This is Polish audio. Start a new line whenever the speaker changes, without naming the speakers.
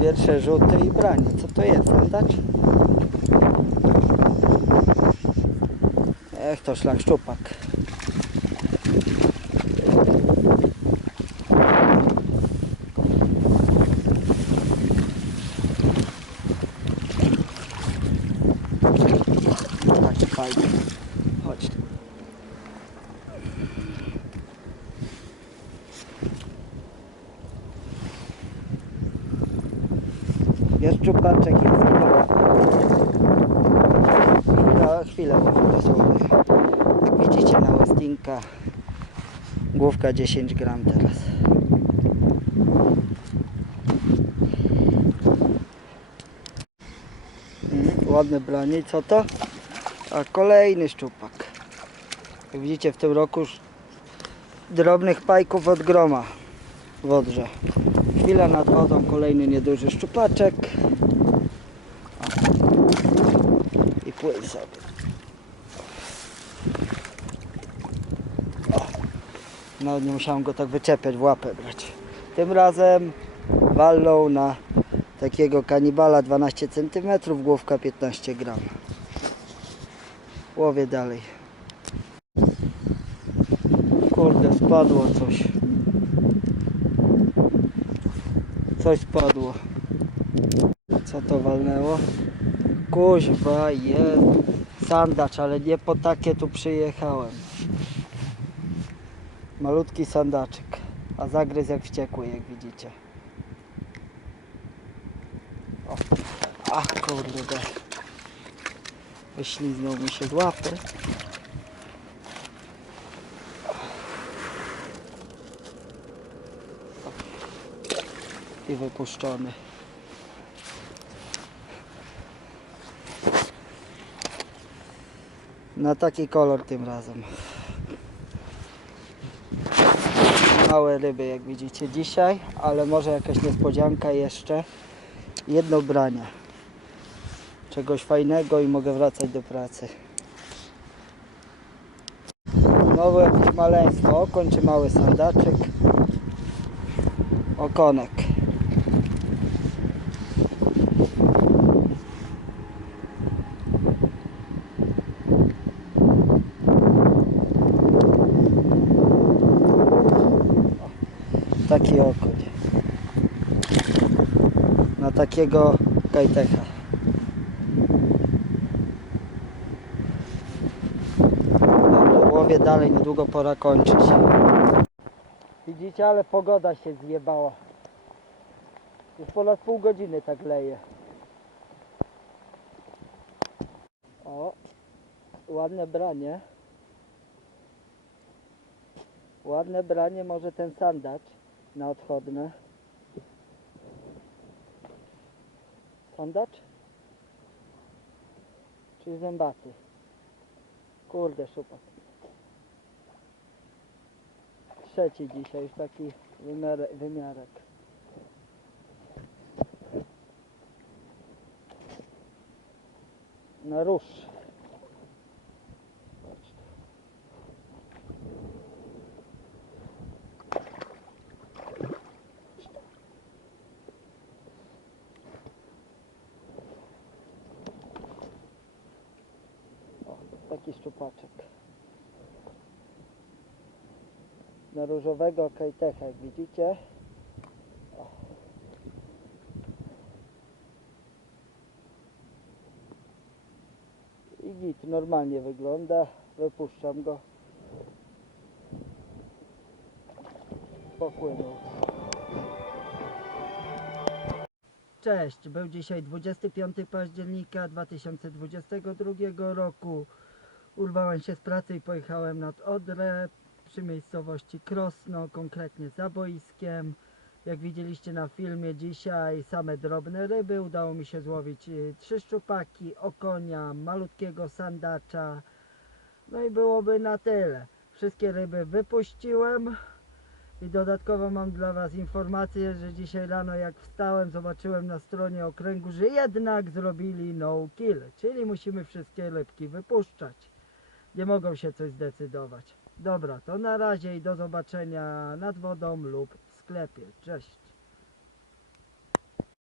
Pierwsze rzuty i branie. Co to jest? Sandacz? Ech, to szlak szczupak. Taki fajny. Chodź. tu. Jest czupaczek, jest Chwila, chwilę może dosłownie. Jak widzicie na Westinka główka 10 gram teraz. Mhm, ładne branie. Co to? A kolejny szczupak. Jak widzicie w tym roku już drobnych pajków od groma w Odrze. Chwila nad wodą, kolejny nieduży szczupaczek. I płyń sobie. No nie musiałem go tak wyczepiać, w łapę brać. Tym razem walną na takiego kanibala 12 cm, główka 15 gram. Łowię dalej. Kurde, spadło coś. Coś spadło. Co to walnęło? Kuźwa, jest. Sandacz, ale nie po takie tu przyjechałem. Malutki sandaczek. A zagryz jak wściekły, jak widzicie. O. Ach, kurde. Wyśliznął mi się z łapy. I wypuszczony. Na taki kolor tym razem. Małe ryby jak widzicie dzisiaj, ale może jakaś niespodzianka jeszcze. Jedno branie. Czegoś fajnego i mogę wracać do pracy. Znowu jakieś maleństwo. Kończy mały sandaczek. Okonek. Taki okoń. Na takiego kajtecha. Dobra, łowię dalej, niedługo pora kończyć. Widzicie, ale pogoda się zjebała. Już ponad pół godziny tak leje. O, ładne branie. Ładne branie, może ten sandacz na odchodne. Sandacz? Czy zębaty? Kurde, szupak. Trzeci dzisiaj, już taki wymiarek. wymiarek. Na róż. Patrz tu. O, taki szczupaczek. Na różowego kajtecha, jak widzicie. I git, normalnie wygląda. Wypuszczam go. Popłynął. Cześć, był dzisiaj 25 października 2022 roku. Urwałem się z pracy i pojechałem nad Odrę przy miejscowości Krosno, konkretnie za boiskiem. Jak widzieliście na filmie dzisiaj same drobne ryby. Udało mi się złowić y, trzy szczupaki, okonia, malutkiego sandacza. No i byłoby na tyle. Wszystkie ryby wypuściłem. I dodatkowo mam dla Was informację, że dzisiaj rano jak wstałem, zobaczyłem na stronie okręgu, że jednak zrobili no kill, czyli musimy wszystkie rybki wypuszczać. Nie mogą się coś zdecydować. Dobra, to na razie i do zobaczenia nad wodą lub w sklepie. Cześć.